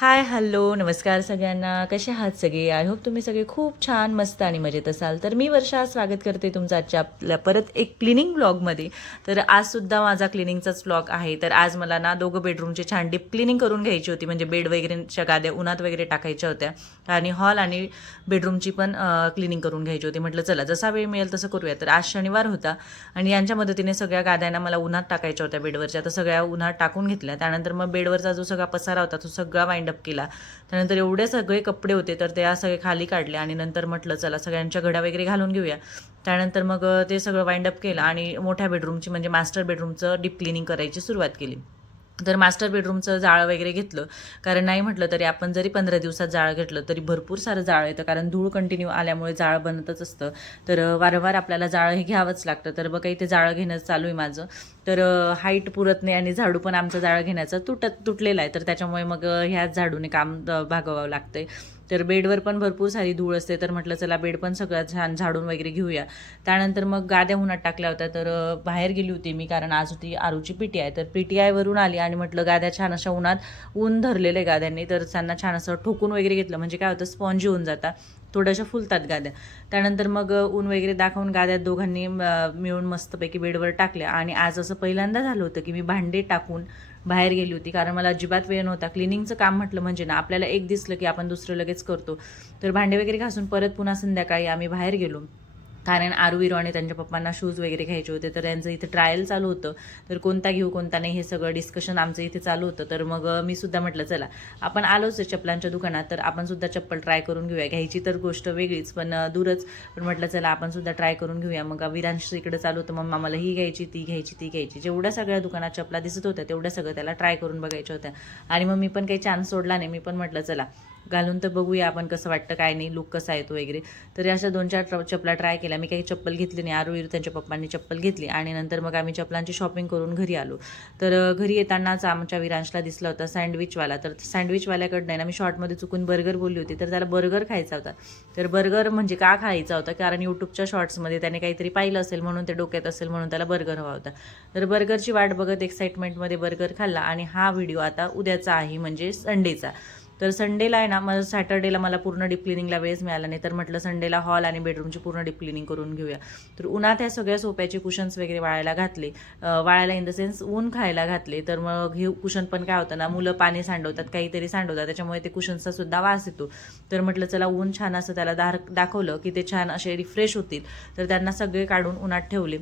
Hi hello नमस्कार सगळ्यांना. कसे आहात सगळे? आय होप तुम्ही सगळे खूप छान मस्त आणि मजेत असाल. तर मी वर्षा स्वागत करते तुमचं आजच्या आपल्या परत एक क्लिनिंग ब्लॉगमध्ये तर आजसुद्धा माझा क्लिनिंगचाच ब्लॉग आहे. तर आज मला ना दोघं बेडरूमचे छान डीप क्लिनिंग करून घ्यायची होती. म्हणजे बेड वगैरेच्या गाद्या उन्हात वगैरे टाकायच्या होत्या. आणि हॉल आणि बेडरूमची पण क्लिनिंग करून घ्यायची होती. म्हटलं चला जसा वेळ मिळेल तसं करूया. तर आज शनिवार होता. आणि यांच्या मदतीने सगळ्या गाद्यांना मला उन्हात टाकायच्या होत्या बेडवरच्या तर सगळ्या उन्हात टाकून घेतल्या. त्यानंतर मग बेडवरचा जो सगळा पसारा होता तो सगळा वाईंड अप केला. त्यानंतर एवढे सगळे कपडे होते तर ते सगळे खाली काढले आणि नंतर म्हटलं चला सगळ्यांच्या घड्या वगैरे घालून घेऊया. त्यानंतर मग ते सगळं वाइंड अप केलं आणि मोठ्या बेडरूमची म्हणजे मास्टर बेडरूमचं डीप क्लिनिंग करायची सुरुवात केली. तर मास्टर बेडरूमचं जाळं वगैरे घेतलं कारण नाही म्हटलं तरी आपण जरी पंधरा दिवसात जाळं घेतलं तरी भरपूर सारं जाळं येतं कारण धूळ कंटिन्यू आल्यामुळे जाळं बनतच असतं. तर वारंवार आपल्याला जाळं हे घ्यावंच लागतं. तर बघा इथे जाळं घेणं चालू आहे माझं. तर हाईट पुरत नाही आणि झाडू पण आमचं जाळं घेण्याचं तुटत तुटलेलं आहे. तर त्याच्यामुळे मग ह्याच झाडूने काम भागवावं लागतं आहे तर बेडवर पण भरपूर सारी धूळ असते. तर म्हटलं चला बेड पण सगळं छान झाडून वगैरे घेऊया. त्यानंतर मग गाद्या उन्हात टाकल्या होत्या. तर बाहेर गेली होती मी कारण आज होती आरूची पी टी आय. तर पी टी आयवरून आली आणि म्हटलं गाद्या छान अशा उन्हात ऊन धरलेले गाद्यांनी. तर त्यांना छान असं ठोकून वगैरे घेतलं. म्हणजे काय होतं स्पॉन्जी होऊन जातात थोड्याशा फुलतात गाद्या. त्यानंतर मग ऊन वगैरे दाखवून गाद्यात दोघांनी मिळून मस्तपैकी बेडवर टाकल्या. आणि आज असं पहिल्यांदा झालं होतं की मी भांडे टाकून बाहेर गेली होती. कारण मला अजिबात वेळ नव्हता. क्लिनिंगचं काम म्हटलं म्हणजे ना आपल्याला एक दिसलं की आपण दुसरं लगेच करतो. तर भांडे वगैरे घासून परत पुन्हा संध्याकाळी आम्ही बाहेर गेलो. कारण आरुवीरो आणि त्यांच्या पप्पांना शूज वगैरे घ्यायचे होते तर त्यांचं इथे ट्रायल चालू होतं. तर कोणता घेऊ कोणता नाही हे सगळं डिस्कशन आमचं इथे चालू होतं. तर मग मी सुद्धा म्हटलं चला आपण आलोच आहे चप्पलांच्या दुकानात तर आपण सुद्धा चप्पल ट्राय करून घेऊया. घ्यायची तर गोष्ट वेगळीच पण दूरच. पण म्हटलं चला आपण सुद्धा ट्राय करून घेऊया. मग विरांश इकडे चालू होतं मग आम्हाला ही घ्यायची ती घ्यायची ती घ्यायची. जेवढ्या सगळ्या दुकानात चपला दिसत होत्या तेवढ्या सगळं त्याला ट्राय करून बघायच्या होत्या. आणि मग मी पण काही चान्स सोडला नाही. मी पण म्हटलं चला घालून तर बघूया आपण कसं वाटतं काय नाही लुक कसा येतो वगैरे. तर अशा दोन चार ट्र- चपला ट्राय केल्या. मी काही चप्पल घेतली नाही. आरू त्यांच्या पप्पांनी चप्पल घेतली आणि नंतर मग आम्ही चप्पलांची शॉपिंग करून घरी आलो. तर घरी येतानाच आमच्या विरांशला दिसला होता सँडविचवाला तर सँडविचवाल्याकडनं आहे ना मी शॉर्टमध्ये चुकून बर्गर बोलली होती. तर त्याला बर्गर खायचा होता. तर बर्गर म्हणजे का खायचा होता? कारण यूट्यूबच्या शॉर्ट्समध्ये त्याने काहीतरी पाहिलं असेल म्हणून ते डोक्यात असेल म्हणून त्याला बर्गर हवा होता. तर बर्गरची वाट बघत एक्साइटमेंटमध्ये बर्गर खाल्ला आणि हा व्हिडिओ आता उद्याचा आहे म्हणजे संडेचा तर संडेला आहे ना मला सॅटर्डेला मला पूर्ण डीप क्लिनिंगला वेळच मिळाला नाही. तर म्हटलं संडेला हॉल आणि बेडरूमची पूर्ण डीप क्लिनिंग करून घेऊया. तर उन्हात ह्या सगळ्या सोप्याचे कुशन्स वगैरे वाळायला घातले. वाळायला इन द सेन्स ऊन खायला घातले. तर मग हे कुशन पण काय होतं ना मुलं पाणी सांडवतात काहीतरी सांडवतात. त्याच्यामुळे ते कुशन्सचा सुद्धा वास येतो. तर म्हटलं चला ऊन छान असं त्याला दार दाखवलं की ते छान असे रिफ्रेश होतील. तर त्यांना सगळे काढून उन्हात ठेवले.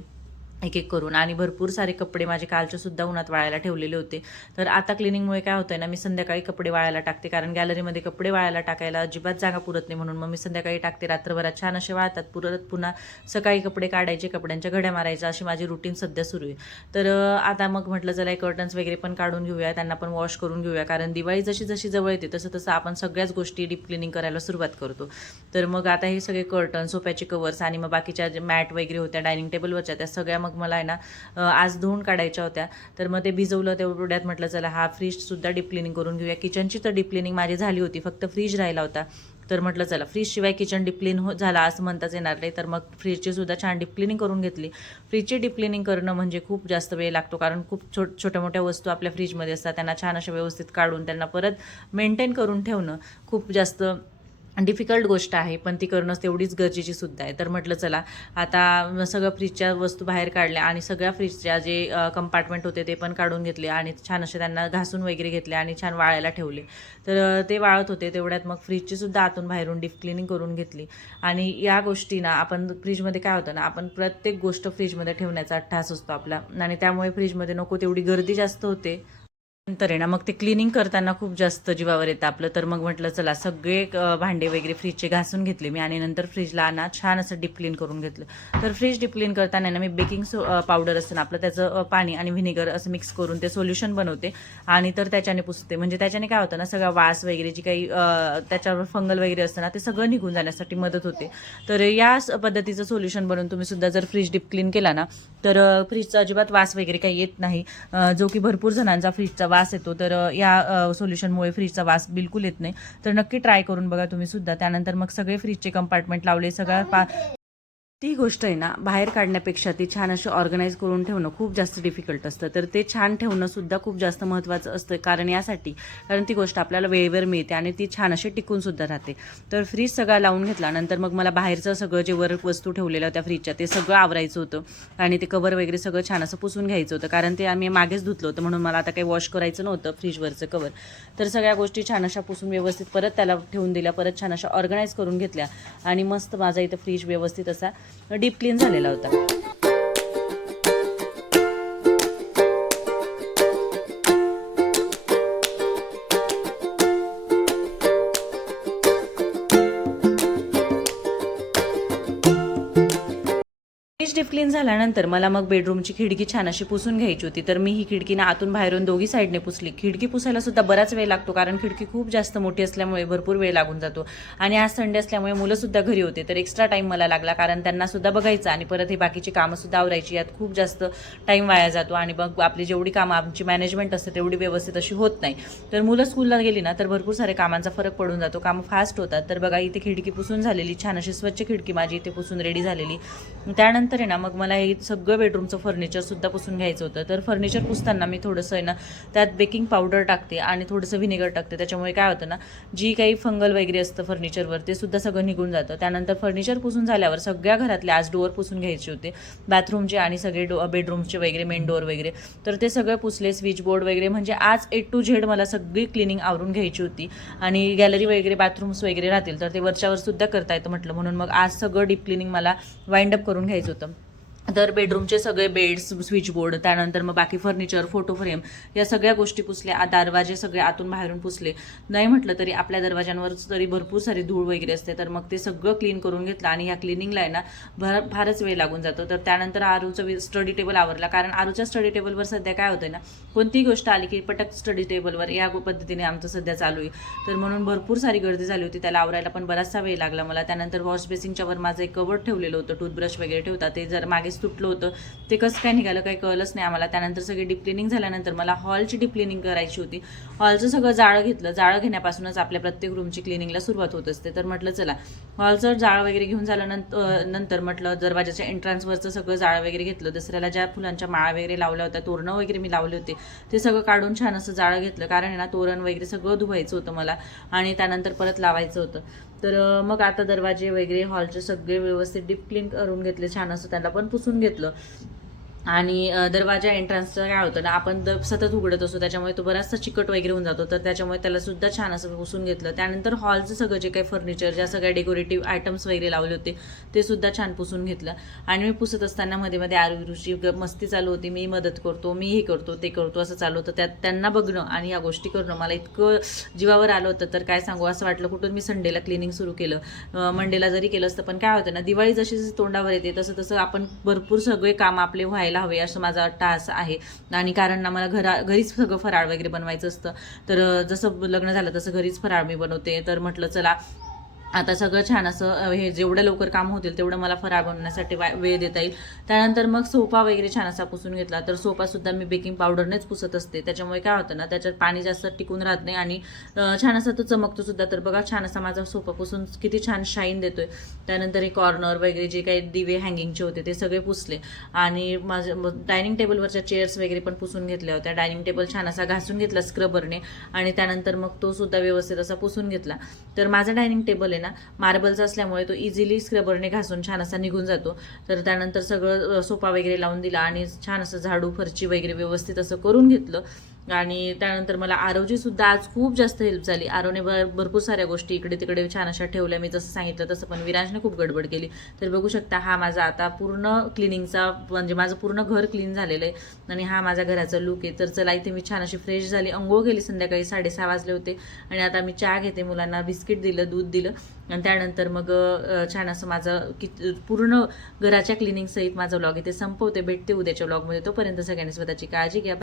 एक एक करून. आणि भरपूर सारे कपडे माझे कालचे सुद्धा उन्हात वाळायला ठेवलेले होते. तर आता क्लिनिंगमुळे काय होतंय ना मी संध्याकाळी कपडे वाळायला टाकते. कारण गॅलरीमध्ये कपडे वाळायला टाकायला अजिबात जागा पुरत नाही म्हणून मग मी संध्याकाळी टाकते. रात्रभरात छान असे वाळतात. पुरत पुन्हा सकाळी कपडे काढायचे कपड्यांच्या घड्या मारायच्या. अशी माझी रुटीन सध्या सुरू आहे. तर आता मग म्हटलं चला कर्टन्स वगैरे पण काढून घेऊया. त्यांना पण वॉश करून घेऊया. कारण दिवाळी जशी जशी जवळ येते तसं तसं आपण सगळ्याच गोष्टी डीप क्लिनिंग करायला सुरुवात करतो. तर मग आता हे सगळे कर्टन सोप्याचे कवर्स आणि मग बाकीच्या मॅट वगैरे होत्या डायनिंग टेबलवरच्या त्या सगळ्या मग मला आहे ना आज धुवून काढायच्या होत्या. तर मग ते भिजवलं तेवढ्यात म्हटलं चला हा फ्रीजसुद्धा डीप क्लिनिंग करून घेऊया. किचनची तर डीप क्लिनिंग माझी झाली होती फक्त फ्रीज राहिला होता. तर म्हटलं चला फ्रीजशिवाय किचन डीप क्लीन हो झाला असं म्हणताच येणार नाही. तर मग फ्रीजची सुद्धा छान डीप क्लिनिंग करून घेतली. फ्रीजची डीप क्लिनिंग करणं म्हणजे खूप जास्त वेळ लागतो कारण खूप छोट छोट्या मोठ्या वस्तू आपल्या फ्रीजमध्ये असतात त्यांना छान अशा व्यवस्थित काढून त्यांना परत मेंटेन करून ठेवणं खूप जास्त डिफिकल्ट गोष्ट आहे पण ती करणं तेवढीच गरजेची सुद्धा आहे. तर म्हटलं चला आता सगळं फ्रीजच्या वस्तू बाहेर काढल्या आणि सगळ्या फ्रीजच्या जे कंपार्टमेंट होते ते पण काढून घेतले आणि छान असे त्यांना घासून वगैरे घेतले आणि छान वाळायला ठेवले. तर ते वाळत होते तेवढ्यात मग फ्रीजची सुद्धा आतून बाहेरून डीप क्लिनिंग करून घेतली. आणि या गोष्टी ना आपण फ्रीजमध्ये काय होतं ना आपण प्रत्येक गोष्ट फ्रीजमध्ये ठेवण्याचा ठास असतो आपला. आणि त्यामुळे फ्रीजमध्ये नको तेवढी गर्दी जास्त होते. नंतर आहे ना मग ते क्लिनिंग करताना खूप जास्त जीवावर येतं आपलं. तर मग म्हटलं चला सगळे भांडे वगैरे फ्रीजचे घासून घेतले मी आणि नंतर फ्रीजला ना छान असं डीप क्लीन करून घेतलं. तर फ्रीज डीप क्लीन करताना ना मी बेकिंग सो पावडर असतं ना आपलं त्याचं पाणी आणि व्हिनेगर असं मिक्स करून ते सोल्युशन बनवते आणि तर त्याच्याने पुसते. म्हणजे त्याच्याने काय होतं ना सगळा वास वगैरे जी काही त्याच्यावर फंगल वगैरे असतं ना ते सगळं निघून जाण्यासाठी मदत होते. तर या स- पद्धतीचं सोल्युशन बनवून तुम्ही सुद्धा जर फ्रीज डीप क्लीन केला ना तर फ्रीजचा अजिबात वास वगैरे काही येत नाही. जो की भरपूर जणांचा फ्रीजचा वास येतो तर या सोल्युशनमुळे फ्रीजचा वास बिलकुल येत नाही. तर नक्की ट्राय करून बघा तुम्ही सुद्धा. त्यानंतर मग सगळे फ्रीजचे कंपार्टमेंट लावले सगळ्या पा ती गोष्ट आहे ना बाहेर काढण्यापेक्षा ती छान अशी ऑर्गनाईज करून ठेवणं खूप जास्त डिफिकल्ट असतं. तर ते छान ठेवणं सुद्धा खूप जास्त महत्त्वाचं असतं. कारण यासाठी कारण ती गोष्ट आपल्याला वेळेवर मिळते आणि ती छान अशी टिकून सुद्धा राहते. तर फ्रीज सगळा लावून घेतला नंतर मग मला बाहेरचं सगळं जे वर वस्तू ठेवलेल्या होत्या फ्रीजच्या ते सगळं आवरायचं होतं. आणि ते कवर वगैरे सगळं छान असं पुसून घ्यायचं होतं. कारण ते आम्ही मागेच धुतलं होतं म्हणून मला आता काही वॉश करायचं नव्हतं फ्रीजवरचं कवर तर सगळ्या गोष्टी छान अशा पुसून व्यवस्थित परत त्याला ठेवून दिल्या परत छान अशा ऑर्गनाईज करून घेतल्या. आणि मस्त माझा इथं फ्रीज व्यवस्थित असा डीप क्लीन झालेला होता. फ्रीज डीप क्लीन झाल्यानंतर मला मग बेडरूमची खिडकी छान अशी पुसून घ्यायची होती. तर मी ही खिडकी ना आतून बाहेरून दोघी साईडने पुसली. खिडकी पुसायला सुद्धा बराच वेळ लागतो कारण खिडकी खूप जास्त मोठी असल्यामुळे भरपूर वेळ लागून जातो. आणि आज संडे असल्यामुळे मुलंसुद्धा घरी होते तर एक्स्ट्रा टाईम मला लागला कारण त्यांना सुद्धा बघायचं आणि परत हे बाकीची कामंसुद्धा आवरायची. यात खूप जास्त टाईम वाया जातो आणि मग आपली जेवढी कामं आमची मॅनेजमेंट असते तेवढी व्यवस्थित अशी होत नाही. तर मुलं स्कूलला गेली ना तर भरपूर सारे कामांचा फरक पडून जातो. कामं फास्ट होतात. तर बघा इथे खिडकी पुसून झालेली छान अशी स्वच्छ खिडकी माझी इथे पुसून रेडी झालेली. त्यानंतर आहे ना मग मला हे सगळं बेडरूमचं फर्निचर सुद्धा पुसून घ्यायचं होतं. तर फर्निचर पुसताना मी थोडंसं आहे ना त्यात बेकिंग पावडर टाकते आणि थोडंसं व्हिनेगर टाकते. त्याच्यामुळे काय होतं ना जी काही फंगल वगैरे असतं फर्निचरवर ते सुद्धा सगळं निघून जातं. त्यानंतर फर्निचर पुसून झाल्यावर सगळ्या घरातले आज डोअर पुसून घ्यायचे होते. बाथरूमचे आणि सगळे डो बेडरूमचे वगैरे मेन डोअर वगैरे. तर ते सगळं पुसले स्विच बोर्ड वगैरे म्हणजे आज ए टू झेड मला सगळी क्लिनिंग आवरून घ्यायची होती. आणि गॅलरी वगैरे बाथरूम्स वगैरे राहतील तर ते वरच्यावर सुद्धा करता येतं म्हटलं. म्हणून मग आज सगळं डीप क्लिनिंग मला वाइंड अप करून घ्यायचं होतं. तर बेडरूमचे सगळे बेड्स स्विच बोर्ड त्यानंतर मग बाकी फर्निचर फोटो फ्रेम या सगळ्या गोष्टी पुसल्या. दरवाजे सगळे आतून बाहेरून पुसले. नाही म्हटलं तरी आपल्या दरवाजांवर तरी भरपूर सारी धूळ वगैरे असते. तर मग ते सगळं क्लीन करून घेतलं आणि ह्या क्लिनिंगला आहे ना भर फारच वेळ लागून जातो. तर त्यानंतर आरूचं स्टडी टेबल आवरला. कारण आरूच्या स्टडी टेबलवर सध्या काय होतं ना कोणतीही गोष्ट आली की पटक स्टडी टेबलवर या पद्धतीने आमचं सध्या चालू आहे. तर म्हणून भरपूर सारी गर्दी झाली होती. त्याला आवरायला पण बराचसा वेळ लागला मला. त्यानंतर वॉश बेसिंगच्या वर माझं एक कवर ठेवलेलं होतं. टूथब्रश वगैरे ठेवता. ते जर मागे तुटलं होतं. ते कसं काय निघालं काही कळलंच नाही आम्हाला. त्यानंतर सगळी डिप्लिनिंग झाल्यानंतर मला हॉलची डिप्लिनिंग करायची होती. हॉलचं सगळं जाळं घेतलं. जाळं घेण्यापासूनच आपल्या प्रत्येक रूमची क्लिनिंगला सुरुवात होत असते. तर म्हटलं चला हॉलचं जाळं वगैरे घेऊन झाल्यानंतर नंतर म्हटलं दरवाजाच्या एंट्रान्सवरचं सगळं जाळं वगैरे घेतलं. दसऱ्याला ज्या फुलांच्या माळा वगैरे लावल्या होत्या तोरणं वगैरे मी लावले होते. ते सगळं काढून छान असं जाळं घेतलं. कारण आहे ना तोरण वगैरे सगळं धुवायचं होतं मला आणि त्यानंतर परत लावायचं होतं. तर मग आता दरवाजे वगैरे हॉलचे सगळे व्यवस्थित डीप क्लीन करून घेतले छान असं त्याला पण पुसून घेतलं. आणि दरवाजा एंट्रन्सचं काय होतं ना आपण द सतत उघडत असतो. त्याच्यामुळे तो बराचसा चिकट वगैरे होऊन जातो. तर त्याच्यामुळे त्याला सुद्धा छान असं पुसून घेतलं. त्यानंतर हॉलचं सगळं जे काही फर्निचर ज्या सगळ्या डेकोरेटिव्ह आयटम्स वगैरे लावले होते ते सुद्धा छान पुसून घेतलं. आणि मी पुसत असताना मध्ये मध्ये आरुरुची मस्ती चालू होती. मी मदत करतो मी हे करतो ते करतो असं चालू होतं. त्यात त्यांना बघणं आणि या गोष्टी करणं मला इतकं जीवावर आलं होतं. तर काय सांगू असं वाटलं कुठून मी संडेला क्लिनिंग सुरू केलं. मंडेला जरी केलं असतं पण काय होतं ना दिवाळी जशी जशी तोंडावर येते तसं तसं आपण भरपूर सगळे काम आपले व्हायला हवे असं माझा टास आहे. आणि कारण ना मला घरा घरीच सगळं फराळ वगैरे बनवायचं असतं. तर जसं लग्न झालं तसं घरीच फराळ मी बनवते. तर म्हटलं चला आता सगळं छान असं हे जेवढं लवकर काम होतील तेवढं मला फराळ बनवण्यासाठी वा- वेळ देता येईल. त्यानंतर मग सोफा वगैरे छान असा पुसून घेतला तर सोफासुद्धा मी बेकिंग पावडरनेच पुसत असते. त्याच्यामुळे काय होतं ना त्याच्यात पाणी जास्त टिकून राहत नाही आणि छान असा तो चमकतो सुद्धा. तर बघा छान असा माझा सोफा पुसून किती छान शाईन देतोय. त्यानंतर हे कॉर्नर वगैरे जे काही दिवे हँगिंगचे होते ते सगळे पुसले. आणि माझं डायनिंग टेबलवरच्या चेअर्स वगैरे पण पुसून घेतल्या होत्या. डायनिंग टेबल छान असा घासून घेतला स्क्रबरने. आणि त्यानंतर मग तो सुद्धा व्यवस्थित असा पुसून घेतला. तर माझा डायनिंग टेबल आहे. ना मार्बलचा असल्यामुळे तो इझिली स्क्रबरने घासून छान असा निघून जातो. तर त्यानंतर सगळं सोपा सोफा वगैरे लावून दिला आणि छान असं झाडू फरची वगैरे व्यवस्थित असं करून घेतलं. आणि त्यानंतर मला आरवची सुद्धा आज खूप जास्त हेल्प झाली. आरवने भर भरपूर साऱ्या गोष्टी इकडे तिकडे छान अशा ठेवल्या. मी जसं सांगितलं तसं पण विराजने खूप गडबड केली. तर बघू शकता हा माझा आता पूर्ण क्लिनिंगचा म्हणजे माझं पूर्ण घर क्लीन झालेलं आहे. आणि हा माझा घराचा लुक आहे. तर चला इथे मी छान अशी फ्रेश झाली. अंघोळ केली संध्याकाळी साडेसहा वाजले होते. आणि आता मी चहा घेते मुलांना बिस्किट दिलं दूध दिलं. आणि त्यानंतर मग छान असं माझं कि पूर्ण घराच्या क्लिनिंगसहित माझं माझा व्लॉग इथे संपवते. भेटते उद्याच्या व्लॉगमध्ये तोपर्यंत सगळ्यांनी स्वतःची काळजी घ्या.